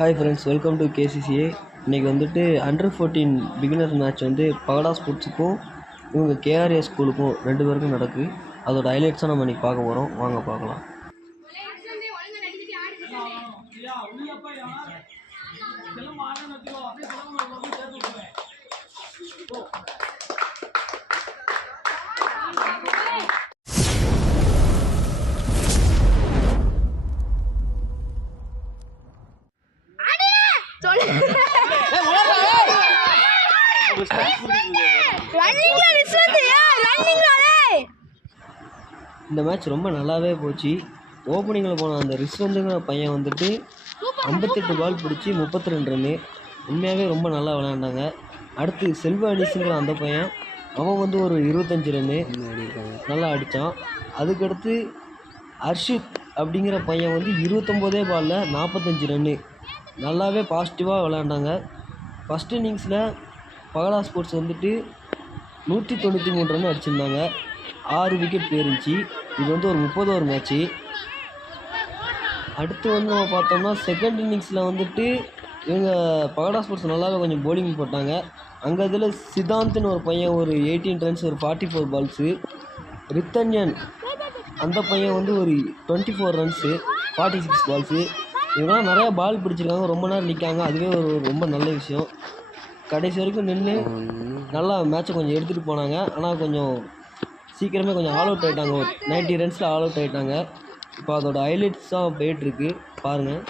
Hi friends, welcome to KCCA. இன்றைக்கி வந்துட்டு under 14 beginner match வந்து பகடா ஸ்போர்ட்ஸுக்கும் இவங்க கேஆர்ஏ ஸ்கூலுக்கும் 2 பேருக்கும் நடக்குது. அதோட ஹைலைட்ஸாக நம்ம இன்றைக்கி பார்க்க போகிறோம். வாங்க பார்க்கலாம். இந்த மேட்ச் ரொம்ப நல்லாவே போச்சு. ஓப்பனிங்கில் போன அந்த ரிஸ்வந்துங்கிற பையன் வந்துட்டு 58 பால் பிடிச்சி 32 ரன்னு. உண்மையாகவே ரொம்ப நல்லா விளையாண்டாங்க. அடுத்து செல்வ அனிஸுங்கிற அந்த பையன், அவன் வந்து ஒரு 25 ரன்னு நல்லா அடித்தான். அதுக்கடுத்து அர்ஷித் அப்படிங்கிற பையன் வந்து 29 பாலில் 45 ரன்னு நல்லாவே பாசிட்டிவாக விளையாண்டாங்க. ஃபஸ்ட் இன்னிங்ஸில் பகடா ஸ்போர்ட்ஸ் வந்துட்டு 193 ரன் அடிச்சிருந்தாங்க. 6 விக்கெட் போயிருந்துச்சு. இது வந்து ஒரு 30 ஓவர் மேட்ச்சு. அடுத்து வந்து நம்ம பார்த்தோம்னா செகண்ட் இன்னிங்ஸில் வந்துட்டு இவங்க பகடா ஸ்போர்ட்ஸ் நல்லாவே கொஞ்சம் போலிங் போட்டாங்க. அங்கே இதில் சித்தாந்த்னு ஒரு பையன் ஒரு 18 ரன்ஸ் ஒரு 44 பால்ஸு. ரித்தன்யன் அந்த பையன் வந்து ஒரு 24 ரன்ஸு 46 பால்ஸு. இவங்களாம் நிறையா பால் பிடிச்சிருக்காங்க, ரொம்ப நேரம் நிற்காங்க. அதுவே ஒரு ரொம்ப நல்ல விஷயம். கடைசி வரைக்கும் நின்று நல்லா மேட்ச்சை கொஞ்சம் எடுத்துகிட்டு போனாங்க. ஆனால் கொஞ்சம் சீக்கிரமே கொஞ்சம் ஆல் அவுட் ஆகிட்டாங்க. 90 ரன்ஸில் ஆல் அவுட் ஆகிட்டாங்க. இப்போ அதோட ஹைலைட்ஸ் தான் போயிட்டுருக்கு, பாருங்கள்.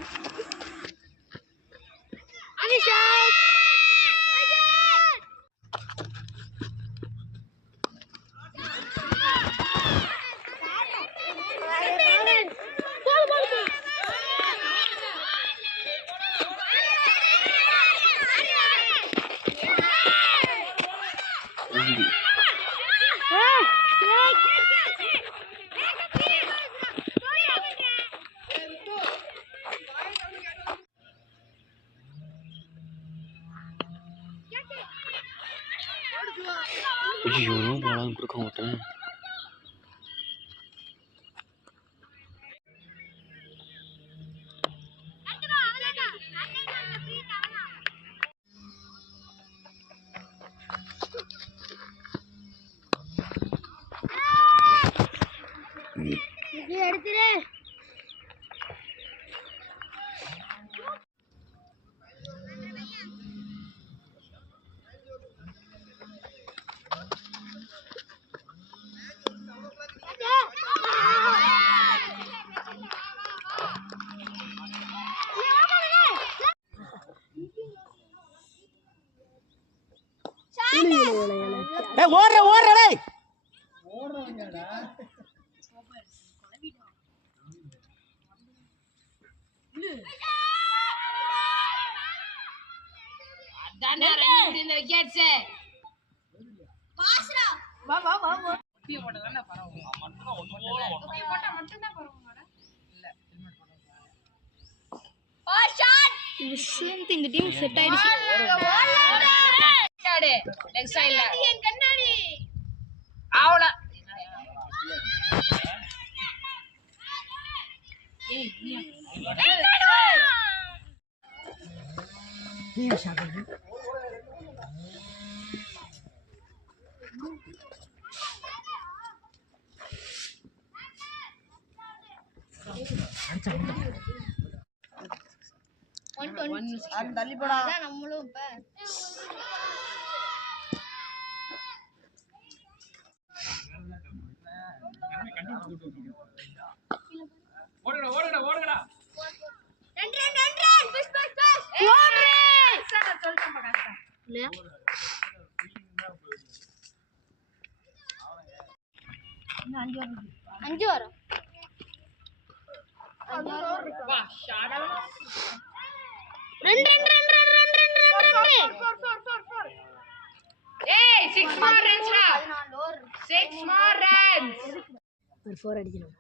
ஐயோ, பாலாம் கொடுக்க மாட்டேன். எடுத்துரு. இந்த டீம் செட் ஆயிடுச்சு. லெக் சைடுல கண்ணாடி ஆவல. ஏய் நீ ஷாட் தள்ளி போடா. நம்மளும் இப்ப அஞ்சு வரும். அடிக்கணும்.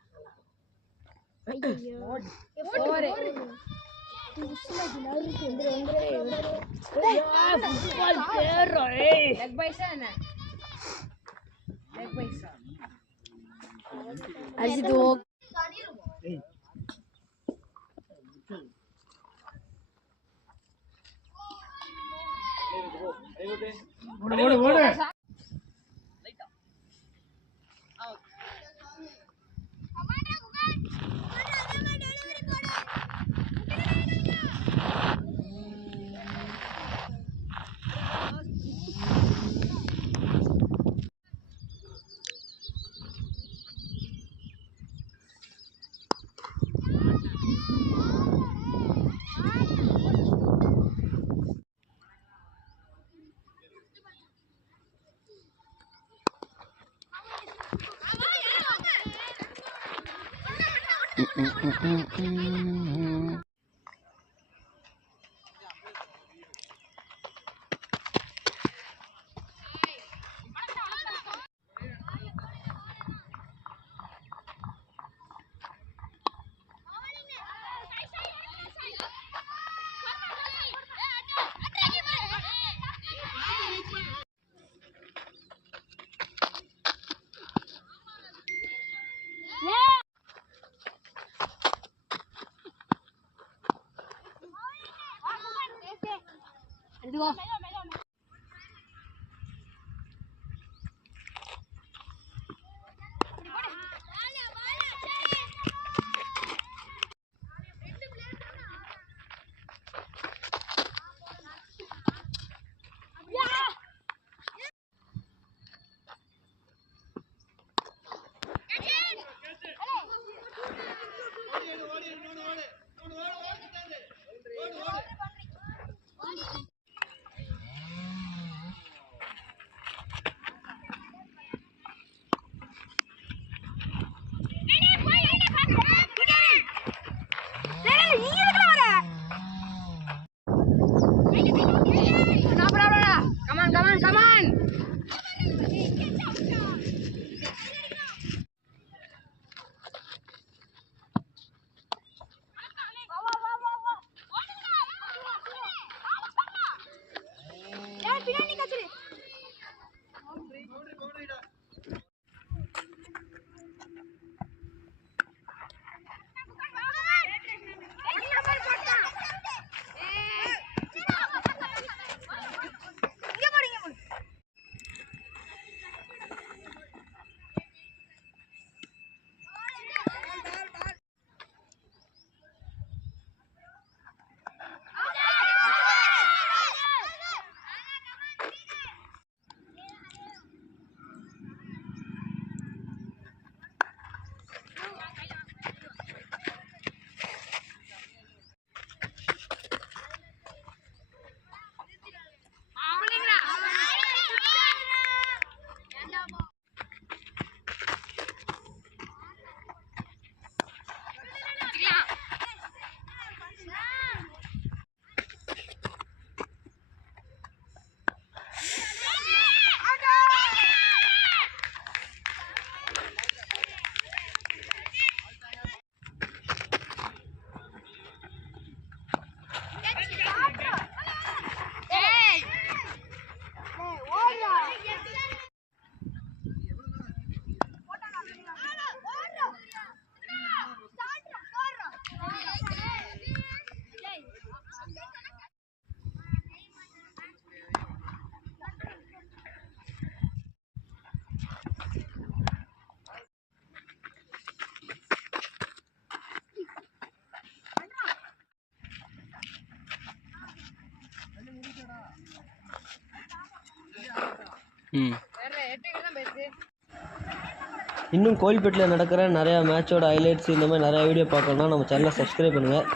இன்னும் கோயில்பேட்டில் நடக்கிற நிறையா மேட்சோட ஹைலைட்ஸ் இந்த மாதிரி நிறையா வீடியோ பார்க்கணுன்னா நம்ம சேனலை சப்ஸ்கிரைப் பண்ணுங்கள்.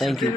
தேங்க்யூ.